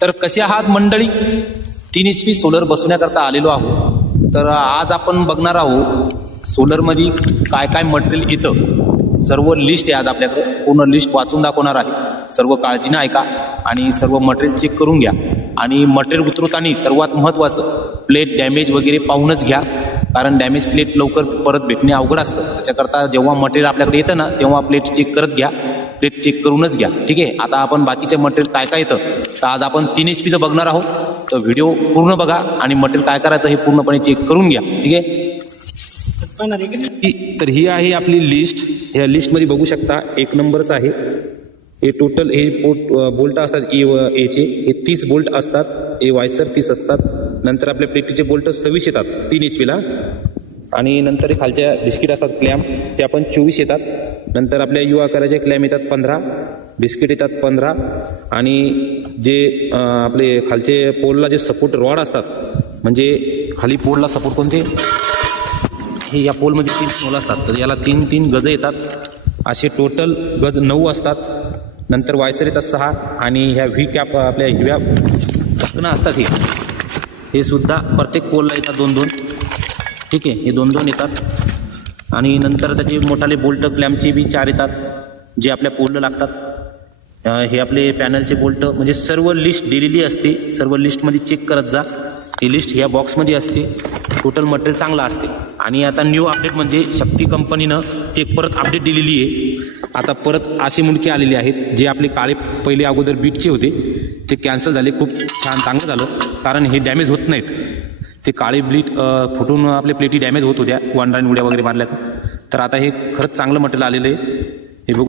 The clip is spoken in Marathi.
तर कसे आहात मंडळी? 3 HP सोलर बसवण्याकरता आलेलो आहोत. तर आज आपण बघणार आहोत सोलरमध्ये काय काय मटेरियल येतं. सर्व लिस्ट आहे आज आपल्याकडे, पूर्ण लिस्ट वाचून दाखवणार आहे. सर्व काळजीनं ऐका आणि सर्व मटेरियल चेक करून घ्या. आणि मटेरियल उतरवताना सर्वात महत्त्वाचं प्लेट डॅमेज वगैरे पाहूनच घ्या, कारण डॅमेज प्लेट लवकर परत भेटणे अवघड असतं. त्याच्याकरता जेव्हा मटेरियल आपल्याकडे येतं ना तेव्हा प्लेट चेक करत घ्या, प्लेट चेक करूनच घ्या. ठीक आहे. आता आपण बाकीचे मटेरियल काय काय येतं तर आज आपण 3 HPचं बघणार आहोत. तर व्हिडिओ पूर्ण बघा आणि मटेरियल काय करायचं हे पूर्णपणे चेक करून घ्या. ठीक आहे. तर ही आहे आपली लिस्ट. ह्या लिस्टमध्ये बघू शकता 1 नंबरच आहे. हे टोटल हे बोल्ट असतात एचे हे 30 बोल्ट असतात. ए वायसर 30 असतात. नंतर आपल्या प्लेटीचे बोल्ट 26 येतात 3 HPला. आणि नंतर खालच्या बिस्किट असतात क्लॅम्प त्या पण 24 येतात. नंतर आपल्या यू आकाराचे क्लॅम्प येतात 15, बिस्किट येतात 15. आणि जे आपले खालचे पोलला जे सपोर्ट रॉड असतात, म्हणजे खाली पोलला सपोर्ट कोणते हे या पोलमध्ये 3 पोल असतात, तर याला 3-3 गज येतात. असे टोटल गज 9 असतात. नंतर वायसर येतात 6 आणि ह्या व्ही कॅप आपल्या हिरव्या ढकणं असतात हे सुद्धा प्रत्येक पोलला येतात 2-2. ठीक आहे. हे 2-2 येतात. आणि नंतर त्याचे मोठाले बोल्ट क्लॅम्पचे बी 4 येतात जे आपल्या पोलला लागतात. हे आपले पॅनलचे बोल्ट, म्हणजे सर्व लिस्ट दिलेली असते. सर्व लिस्टमध्ये चेक करत जा. ही लिस्ट ह्या बॉक्समध्ये असते. टोटल मटेरियल चांगलं असते. आणि आता न्यू अपडेट म्हणजे शक्ती कंपनीनं एक परत अपडेट दिलेली आहे. आता परत असे मुंडके आलेले आहेत जे आपले काळे पहिले अगोदर बीटचे होते ते कॅन्सल झाले. खूप छान चांगलं झालं, कारण हे डॅमेज होत नाहीत. ते काळे ब्लीट फुटून आपले प्लेटी डॅमेज होत होत्या वनराईन उड्या वगैरे मारल्यात. तर आता हे खरंच चांगलं मटेरियल आलेलं आहे.